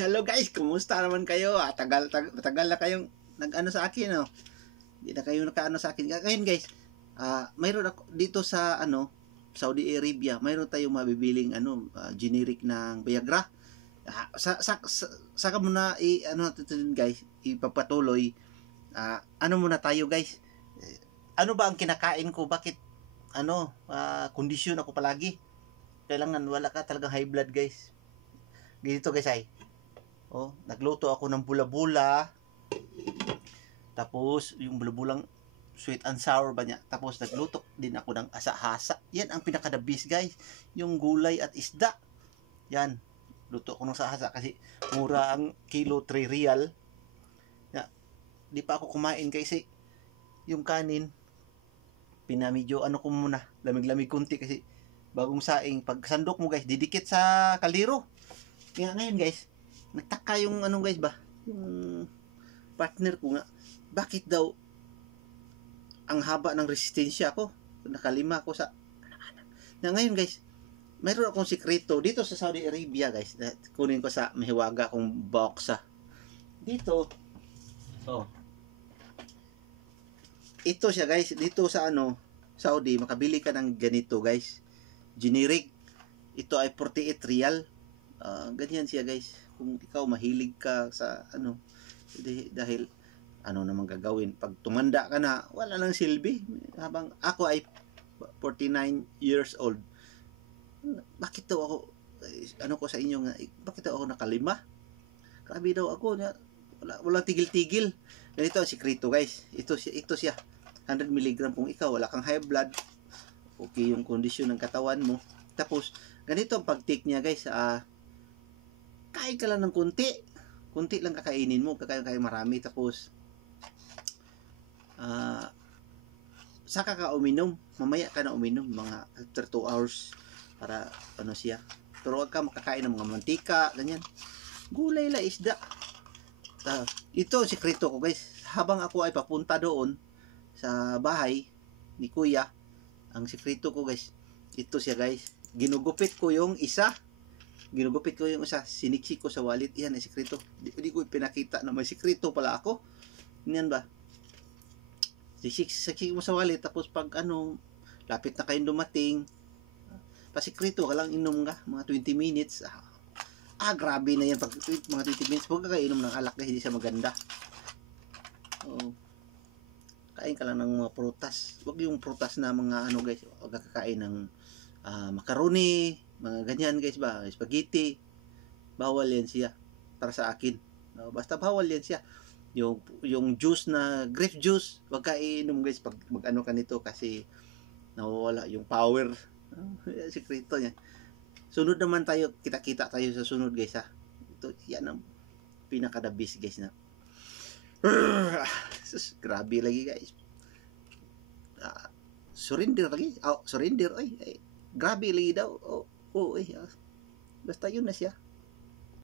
Hello guys, kumusta naman kayo? Tagal na kayong nag-ano sa akin, no? Hindi na kayo nakaano sa akin. Ngayon guys, mayroon ako dito sa Saudi Arabia, mayroon tayong mabibiling generic ng Viagra. Saka muna natin guys, ipapatuloy. Ano muna tayo guys? Ano ba ang kinakain ko? Bakit kondisyon ako palagi? Kailangan wala ka talagang high blood guys. Dito guys ay nagluto ako ng bula-bula. Tapos yung bula-bulang sweet and sour ba niya. Tapos nagluto din ako ng asa-hasa. Yan ang pinaka-the best guys. Yung gulay at isda. Yan. Luto ko ng asa-hasa kasi mura ang kilo 3 real. Di pa ako kumain kasi yung kanin pinamedyo ko muna. Lamig-lamig kunti kasi bagong saing. Pag sandok mo guys, didikit sa kaliro. Kaya ngayon guys, nagtaka yung guys ba, yung partner ko nga, bakit daw ang haba ng resistensya ko, nakalima ko sa na ngayon guys, mayroon akong sikreto dito sa Saudi Arabia guys, kunin ko sa mahiwaga kong box dito. Ito siya guys, dito sa Saudi, makabili ka ng ganito guys, generic. Ito ay 48 real. Ganyan siya guys. Kung ikaw mahilig ka sa dahil naman gagawin pag tumanda ka na, wala nang silbi. Habang ako ay 49 years old, bakit daw ako ko sa inyo nga, bakit daw ako nakalima? Grabe daw ako, walang tigil-tigil. Ganito ang sikreto guys. Ito siya 100 mg. Kung ikaw wala kang high blood, okay yung kondisyon ng katawan mo, tapos ganito ang pag-take niya guys. Kain ka lang ng kunti lang kakainin mo, kakain marami, tapos saka ka uminom, mamaya ka na uminom mga after 2 hours para siya. Pero wag ka makakain ng mga mantika, ganyan, gulay la, isda. Ito sikreto ko guys. Habang ako ay papunta doon sa bahay ni kuya, ang sikreto ko guys, ito siya guys. Ginugupit ko yung isa, siniksik ko sa wallet. Yan ang sikreto. Di ko pinakita na may sikreto pala ako. Yan ba? Siksik mo sa wallet, tapos pag lapit na kayong dumating, pasikreto ka lang, inom ka mga 20 minutes. Grabe na yan pag mga 20 minutes. Huwag ka inom ng alak na hindi siya maganda. Kain ka lang ng mga prutas. Huwag yung prutas na mga guys. Huwag ka kakain ng macaroni, mga ganyan guys ba, spaghetti. Bawal yan siya para sa akin. Basta bawal yan siya. Yung juice na grape juice, wag ka iinom guys pag ka nito, kasi nawawala yung power. Sikreto niya. Sunod naman tayo, kita tayo sa sunod guys ha. Ito yan ang pinaka-the best guys na. Grabe lagi guys. Surrender lagi. Surrender ay. Grabe lagi daw. Basta yun na siya.